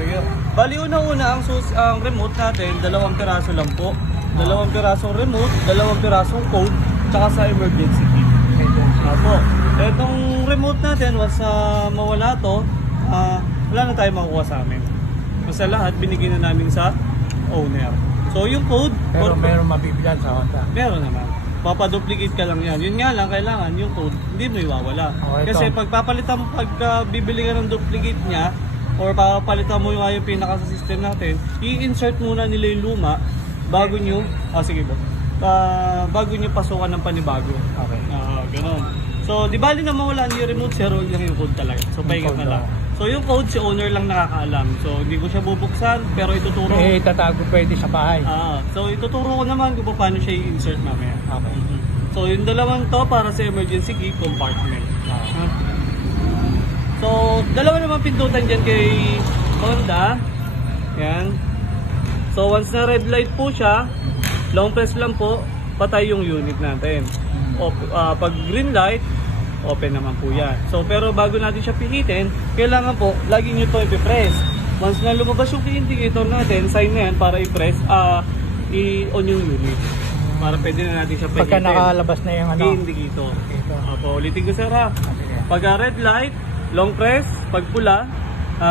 Sige. Bali una-una ang remote natin, 2 piraso lang po. 2 pirasong remote, 2 pirasong code, tsaka sa emergency key. Apo. Itong remote natin, once mawala to, wala na tayo makukuha sa amin. Kasi lahat binigyan na namin sa owner. So yung code, pero meron mabibigyan sa Honda. Meron naman. Papaduplicate ka lang yan. Yun nga lang, kailangan yung code, hindi mo iwawala. Kasi pag bibili ka ng duplicate niya, or papalitan mo yung pinaka sa system natin, i-insert muna nila yung luma bago nyo, sige po, bago nyo pasukan ng panibago. Okay. Ganon. So, di bali na mawala yung remote, zero lang yung code talaga. So, pahingat na lang. So, yung code, si owner lang nakakaalam. So, hindi ko siya bubuksan, pero ituturo. Itatago pwede sa bahay. So, ituturo ko naman kung paano siya i-insert mamaya. Okay. So, yung dalawang to para sa emergency key compartment. So, dalawa naman pindutan dyan kay Honda. Yan. So, once na red light po siya, long press lang po, patay yung unit natin. Pag green light, open naman po yan. So, pero bago natin siya pihitin, kailangan po, lagi nyo ito i-press. Once na lumabas yung key indicator natin, sign na yan para i-press, i-on yung unit. Para pwede na natin siya pihitin. Pagka nakalabas na yung key indicator. Ulitin ko sir ha. Pag red light, long press. Pag pula,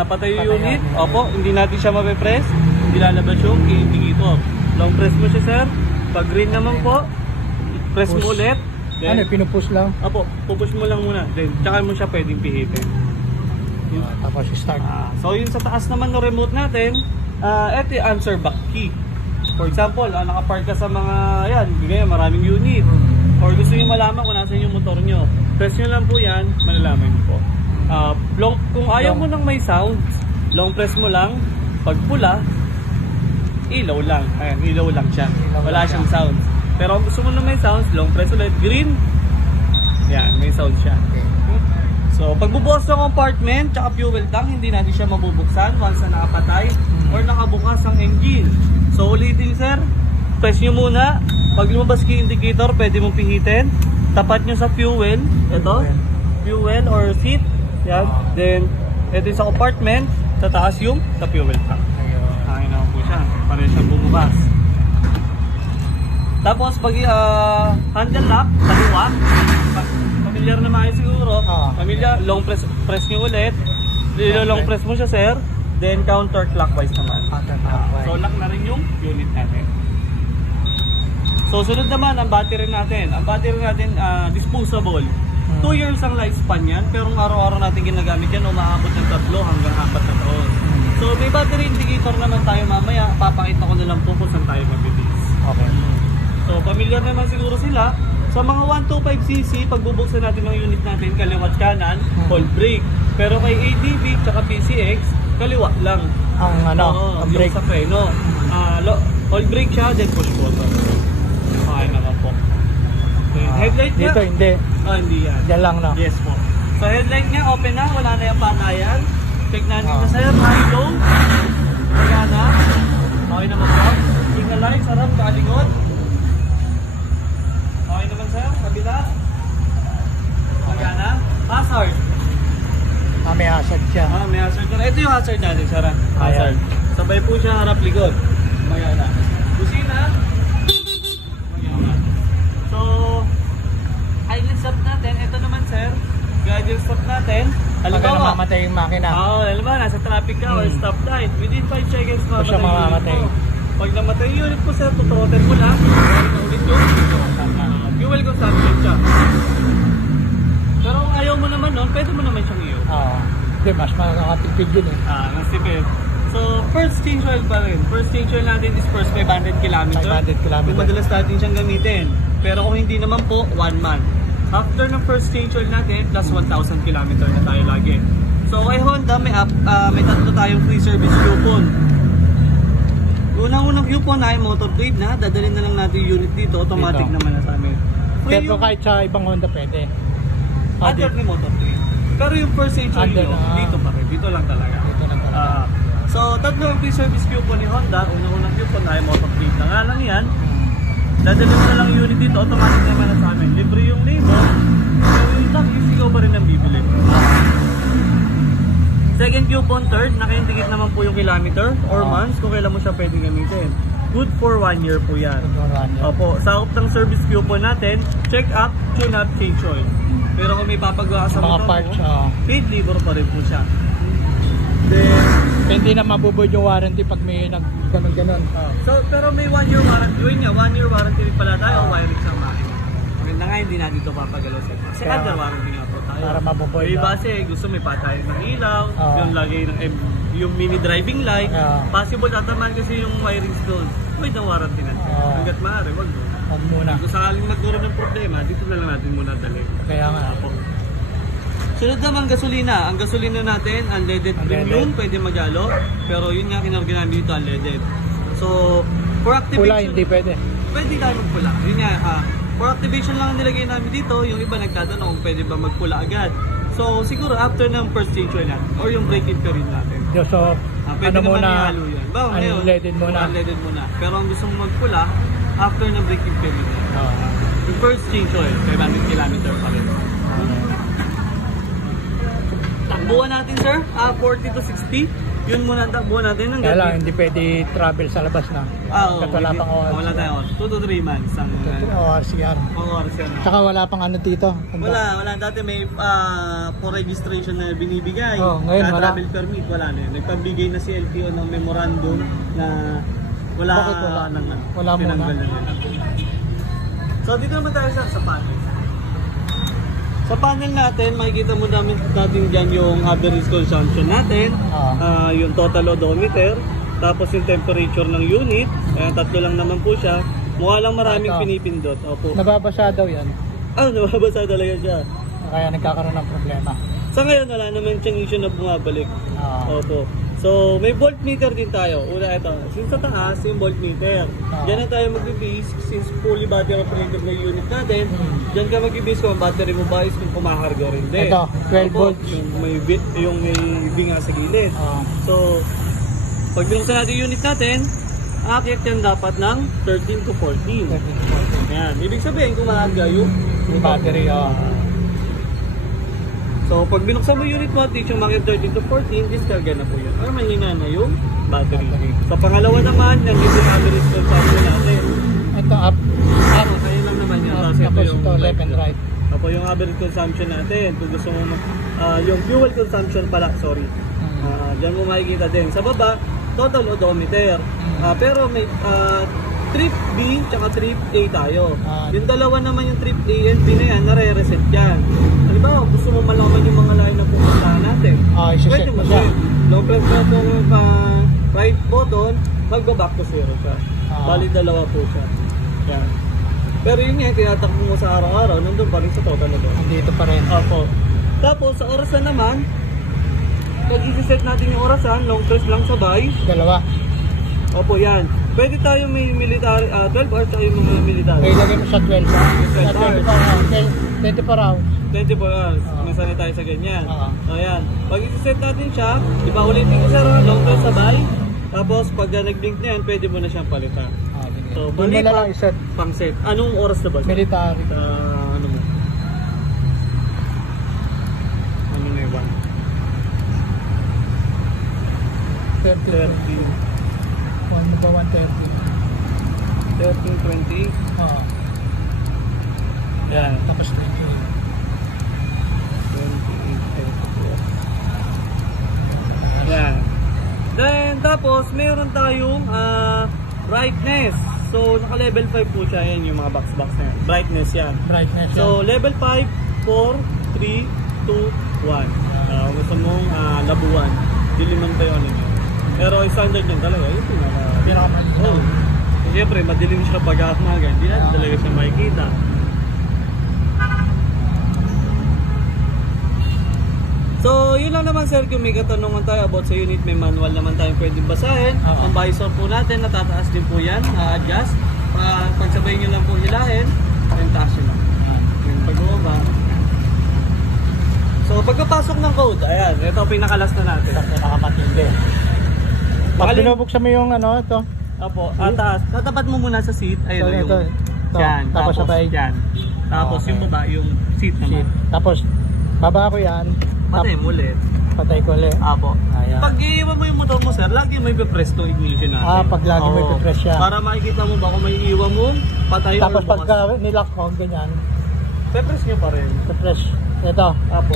patay yung unit. Hindi natin siya mape-press. Hindi lalabas yung key indicator. Long press mo siya sir. Pag green naman po, press mo ulit. Then, pinupush lang? Pupush mo lang muna. Then, tsaka mo siya pwedeng pihitin. Tapos start. So, yung sa taas naman ng remote natin, ito yung answer back key. For example, nakapark ka sa mga, ganyan, maraming unit. Or gusto nyo malaman kung nasan yung motor nyo. Press nyo lang po yan, malalaman nyo po. Kung ayaw mo nang may sound, long press mo lang. Pag pula, ilaw lang. Ayan, ilaw lang siya. Wala siyang sounds. Pero kung gusto mo na may sounds, long press ulit, green. Yan, may sounds siya. So, pagbubukas ng compartment, tsaka fuel tank, hindi natin siya mabubuksan once na nakapatay or nakabukas ang engine. So, ulitin sir, press nyo muna. Pag lumabas key indicator, pwede mong pihitin. Tapat nyo sa fuel. Ito, fuel or seat. Yan. Then, ito yung sa compartment. Sa taas yung sa fuel tank. Ayun naman po siya. Pareho siyang bumukas. Tapos pag handle lock, kaliwa, familiar naman kayo siguro, familiar, long press nyo ulit, long press mo siya sir, then counterclockwise naman. So lock na rin yung unit natin. So sunod naman ang battery natin. Ang battery natin disposable. 2 years ang lifespan yan, pero araw-araw natin ginagamit yan, umaabot ng 3 hanggang 4 na taon. So may battery indicator naman tayo mamaya, papakita ko na lang po kung saan tayo mabibilis. Okay. So, familiar naman siguro sila. Sa mga 125cc, pagbubuksan natin ng unit natin, kaliwat kanan, hold brake. Pero kay ADV at PCX, kaliwa lang. Ang brake sa preno. Hold brake siya, then push button. Okay naman po. Headlight niya? Dito hindi. Hindi yan. Yan lang no? Yes po. So, headlight niya, open na. Wala na yung patayan. Check natin na sir. High, low. Kaya na. Okay naman po. Signal light, sarap, kalingot. Okay naman sir, kabila. Magana. Hazard. May hazard siya. May hazard na. Ito yung hazard natin, sir. Hazard. Sabay po siya harap likod. Magana. Busina. Magana. So, idle stop natin. Ito naman sir, idle stop natin. Pagka namamatay yung makina. Halimbawa, nasa traffic ka or stop light. Within 5 seconds mamamatay. Pag namatay yung unit po sir, tutrotter mo lang. Ulit yung fuel consumption siya. Pero kung ayaw mo naman nun, pwede mo naman siyang iyo. Hindi, mas makakatipid yun eh. Mas tipid. So, first change oil pa rin. First change oil natin is first 500 km. 500 km. Kung madalas natin siyang gamitin. Pero kung hindi naman po, 1 month. After ng first change oil natin, plus 1,000 km na tayo lagi. So, kay Honda, may tatlo tayong free service coupon. Unang-unang coupon ay motor trade na. Dadalhin na lang natin yung unit dito. Automatic naman na sa amin. Pero kahit sa ibang Honda pwede. Under ni motor trade. Pero yung first change oil dito pa rin. Dito lang talaga. So, tatlo ang free service coupon ni Honda. Unang-unang coupon ay motor trade na nga lang yan. Dadalhin na lang yung unit dito. Automatic naman na sa amin. Libre yung label. Pero yung tank, ikaw pa rin ang bibili. Second coupon, third, naka-indicate naman po yung kilometer or Oo. months kung kailan mo siya pwedeng gamitin. Good for 1 year po yan. Opo, sakop ng service coupon natin, check up, tune up, change oil. Pero kung may papagawa ka sa Mga motor parts, mo, paid labor pa rin po siya. Then, Hindi na mabubuod yung warranty pag may nag-ganon-ganon. pero may 1 year warranty. Yun nga, 1 year warranty rin pala tayo, wiring sa makina. Maganda nga, hindi natin ito papagalaw sa kasi Kaya- under warranty nga po tayo. Para mabubuod May na. base, gusto may patayin ng ilaw, Oo. yung lagay ng yung mini driving light. Oo. Possible tatamaan kasi yung wiring doon. Wait ang warranty na. Oo. Hanggat maaari, wag mo. Huwag muna. Kung sakaling magkaroon ng problema, dito na lang natin muna dalhin. Kaya nga. Apo. Sunod naman gasolina. Ang gasolina natin, unleaded premium, pwede magalo. Pero yun nga ginamit dito, unleaded. So, for activation, Pula, hindi pwede. pwede tayo magpula. Yun nga, for activation lang ang nilagay namin dito. Yung iba nagtatanong kung pwede ba magpula agad. So, siguro after ng first stage oil natin or yung break-in period natin. So, Pwede ano naman muna, ihalo yan. Bawa, ngayon, unleaded muna. Unleaded muna. Pero ang gusto mo magpula, after ng break-in period natin. Yung first change oil, 500 kilometer pa rin. Takbuhan natin sir, 40 to 60. Yun muna ang takbuhan natin. Kaya lang, hindi pwede travel sa labas na. Oo, Kasi wala pang oras. Wala tayo. 2 to 3 months ang ORCR. oras yan. Tsaka wala pang ano dito. Wala. Dati may for registration na binibigay. Oh, ngayon na wala. travel permit, wala na yun. Nagpabigay na si LTO ng memorandum na wala Bakit wala? nang Wala muna. tinanggal na nila. So dito naman tayo sa panel. Sa panel natin, makikita mo natin dyan yung average consumption natin, yung total odometer, tapos yung temperature ng unit. Ayan, tatlo lang naman po siya. Mukha lang maraming Ito. pinipindot. Opo. Nababasa daw yan. Nababasa talaga siya. Kaya nagkakaroon ng problema. Sa ngayon, wala naman siyang issue na bumabalik. Opo. So, may voltmeter din tayo. Una, ito. Since sa taas, yung voltmeter. Diyan na tayo mag-base since fully battery operated na unit natin. Diyan ka mag-base kung ang battery mo ba is kung kumakarga rin din. Ito, 12 Opo, volts. yung may binga sa gilid. So, pag binuksan natin yung unit natin, aakyat yan dapat ng 13 to 14. Yan. Ibig sabihin, kumakarga yung Battery, So, pag binuksan mo unit mo, teach yung makit 13 to 14, discarga na po yun. Or mahina na yung battery. Sa pangalawa naman, nandito yung average consumption natin. Ito, up. Ayun lang naman yan. Tapos ito, left and right. Tapos yung average consumption natin. Kung gusto mo, yung fuel consumption pala, sorry. Diyan mo makikita din. Sa baba, total odometer. Pero may trip B tsaka trip A tayo. Yung dalawa naman yung trip A and B na yan, nare-reset yan. Halimbawa, gusto mo malaman yung mga line na pupuntahan natin. Isa-set mo siya. Long press mo itong right button, magbaback to zero siya. Bali dalawa po siya. Yan. Pero yun nga, tinatakbo mo sa araw-araw, nandun pa rin sa total na doon. Andito pa rin. Opo. Tapos sa orasan naman, pag i-set natin yung orasan, long press lang sabay. Dalawa. Opo, yan. Pwede tayo may military, 12 hours tayo mga military. May lagay mo sa 12 hours. Sa 24 hours. 24 hours. Minsan na tayo sa ganyan. Oo. Ayan. Pag i-set natin siya, iba ulitin ko sir, long press sabay. Tapos pag nag-blink na yan, pwede mo na siyang palitan. So, Doon mo na lang iset. Pang set. Anong oras na ba? Military. Ano mo? Ano na yun? 30. 30. Ano ba 130? 13, 20. Oo. Yan. Tapos 28. 28, 34. Yan. Then, tapos, meron tayong brightness. So, naka-level 5 po siya. Yan yung mga box-box na yan. Brightness yan. Brightness. So, level 5, 4, 3, 2, 1. Gusto mong labuan. Diliman pa yun. Pero standard yun talaga. Yung pinaka-madilim. Oh. Siyempre, madilim siya pag umaga. Hindi natin talaga siya makikita. So, yun lang naman sir, kung may katanungan tayo about sa unit, may manual naman tayong pwedeng basahin. Ang visor po natin, natataas din po yan, adjust. Pagsabay nyo lang po hilahin, yung taas nyo lang. Yung pag-uwa. So, pagkapasok ng code, ayan, ito pinakalas na natin. Ito pinakamatindi. Pag binubuksan mo yung ano, ito. Opo, taas. Tatapat mo muna sa seat, ayun Ito. yan, Tapos sabay. yan. Tapos yung baba, yung seat naman. Tapos, baba ko yan. Patay mo ulit. Patay ko ulit. Apo. Ayan. Pag iiwan mo yung motor mo sir, lagi may pe-press to ignition natin. Pag lagi may Oo. pe-press siya. Para makikita mo ba kung may iiwan mo, patay Tapos or bukas. pagka nilock mo, ganyan. Pe-press nyo pa rin. Pe-press. Ito. Apo.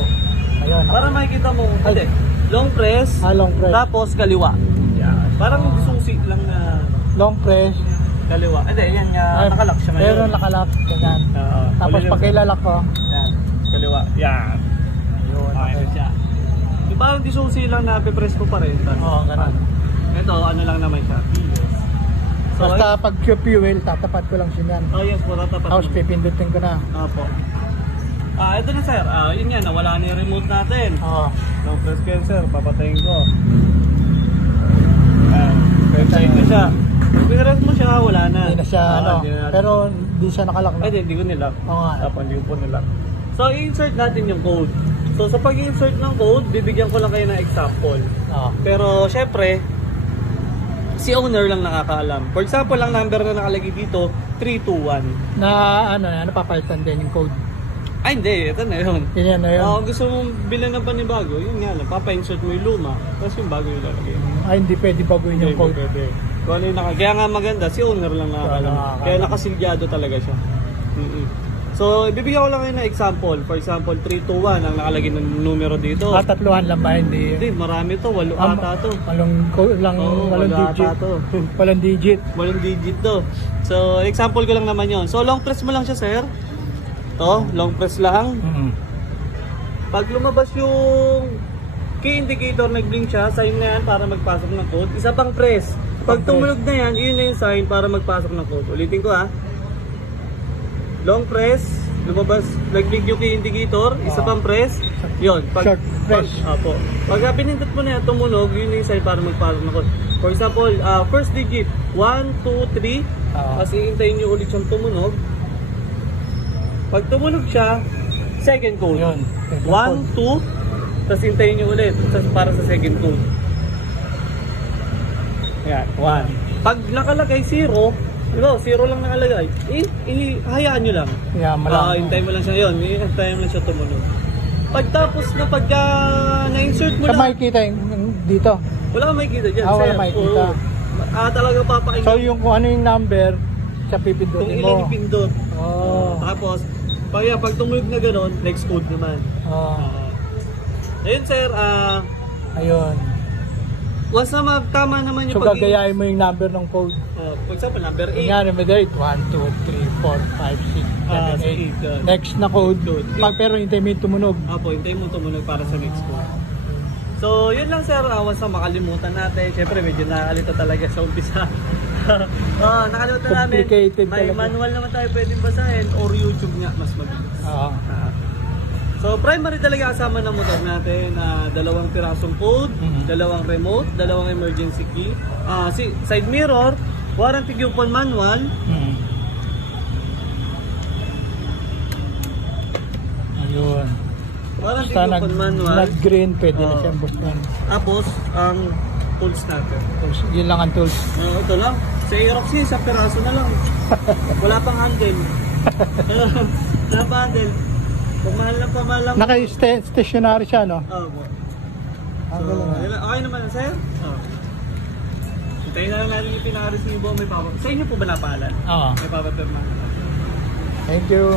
Ayun. Para makikita mo, hindi. Long press, Long press. tapos kaliwa. Yan. Parang susi lang na Long press. kaliwa. Hindi, yan nga, nakalock siya ngayon. Pero nakalock. Ganyan. Oo. Tapos Ulit pag yun. ilalak ko, Yan. Kaliwa. Yan. yun. Okay na siya. Yung parang disusi lang na pe-press ko pa rin. Oo, ganun. Ito, ano lang naman siya. So, Basta pag fuel, tatapat ko lang siya yan. oh yes, po, tatapat Tapos mo. pipindutin ko na. Apo. Ito na sir. Yun nga, nawala na yung remote natin. Oo. Long press ko yan sir, papatayin ko. Patayin ko siya. Pag pinarest mo siya, wala na. Hindi na siya, Hindi na natin. pero hindi siya nakalock na. Hindi ko nilock. Oo nga. Tapos hindi ko po nilock. So, i-insert natin yung code. So, sa pag-insert ng code, bibigyan ko lang kayo ng example. Oo. Pero, syempre, si owner lang nakakaalam. For example, ang number na nakalagay dito, 321. Na napapalitan din yung code. Ay, hindi. Ito na yun. Yan na yun. Kung gusto mong bilhin ng panibago, yun nga lang. Papa-insert mo yung luma, tapos yung bago yung lalagay. Ay, hindi pwede baguhin yung code. Pwede. Kung ano yung kaya nga maganda, si owner lang nakakaalam. nakakaalam. Kaya nakasilyado talaga siya. So, ibibigyan ko lang kayo ng example. For example, 321 ang nakalagay ng numero dito. Tatluhan lang ba? Hindi. Hindi, marami to. 8 ata to. Walang digit. ata to. Walang digit. 8 digit to. So, example ko lang naman yon. So, long press mo lang siya, sir. To, long press lang. Pag lumabas yung key indicator, nag-blink siya, sign na yan para magpasok ng code. Isa pang press. Pag tumunog na yan, yun na yung sign para magpasok ng code. Ulitin ko ha. Long press, lumabas, nag-blink yung key indicator, isa pang press, yun. Short press. Apo. Pag pinindot mo na yan, tumunog, yun na yung sign para magpasok ng code. For example, first digit, 1, 2, 3, kasi hintayin nyo ulit siyang tumunog. Pag tumunog siya, second code. Yun. 1, 2, tapos hintayin nyo ulit para sa second code. Yan, 1. Pag nakalagay 0, ano, 0 lang nakalagay, hayaan nyo lang. Yeah, Hintayin mo lang siya yun, hintayin mo lang siya tumunog. Pagtapos na pagka na-insert mo Sa lang, makikita yung dito. wala kang makikita dyan. Wala sir. makikita. Oo. Talaga papakinggan. So yung kung ano yung number, sa Kung pipindutin ilang mo. ipindot. Oh. Tapos, pag tumunog na gano'n, next code naman. Oh. Ayun sir, Ayun. once na magtama naman yung So gagayahin mo yung number ng code. for example, number 8. Kunyari mo dito, 1, 2, 3, 4, 5, 6, 7, 8. Next na code. Pero hintay mo yung tumunog. Apo, hintayin mo tumunog para sa next code. So, yun lang sir, once na makalimutan natin. Siyempre, medyo nakakalito talaga sa umpisa. Nakalimutan namin. Complicated May talaga. manual naman tayo pwedeng basahin or YouTube nga, mas mabilis. Oo. So, primary talaga kasama ng motor natin, 2 pirasong code, 2 remote, 2 emergency key, side mirror, warranty coupon manual, Ayun. warranty Basta coupon manual, nag-green, pwede na siyang boost. tapos ang tools natin. Yun lang ang tools. Ito lang, sa Aerox sa piraso na lang. Wala pang handle. Wala pang handle. Pamahal lang. Naka-stationary siya, no? Oo. Galing, ah. Okay naman, sir? Hintayin na lang natin yung pinaka-resibo. Sa inyo po ba napahalan? Oo. May papapirma na. Thank you.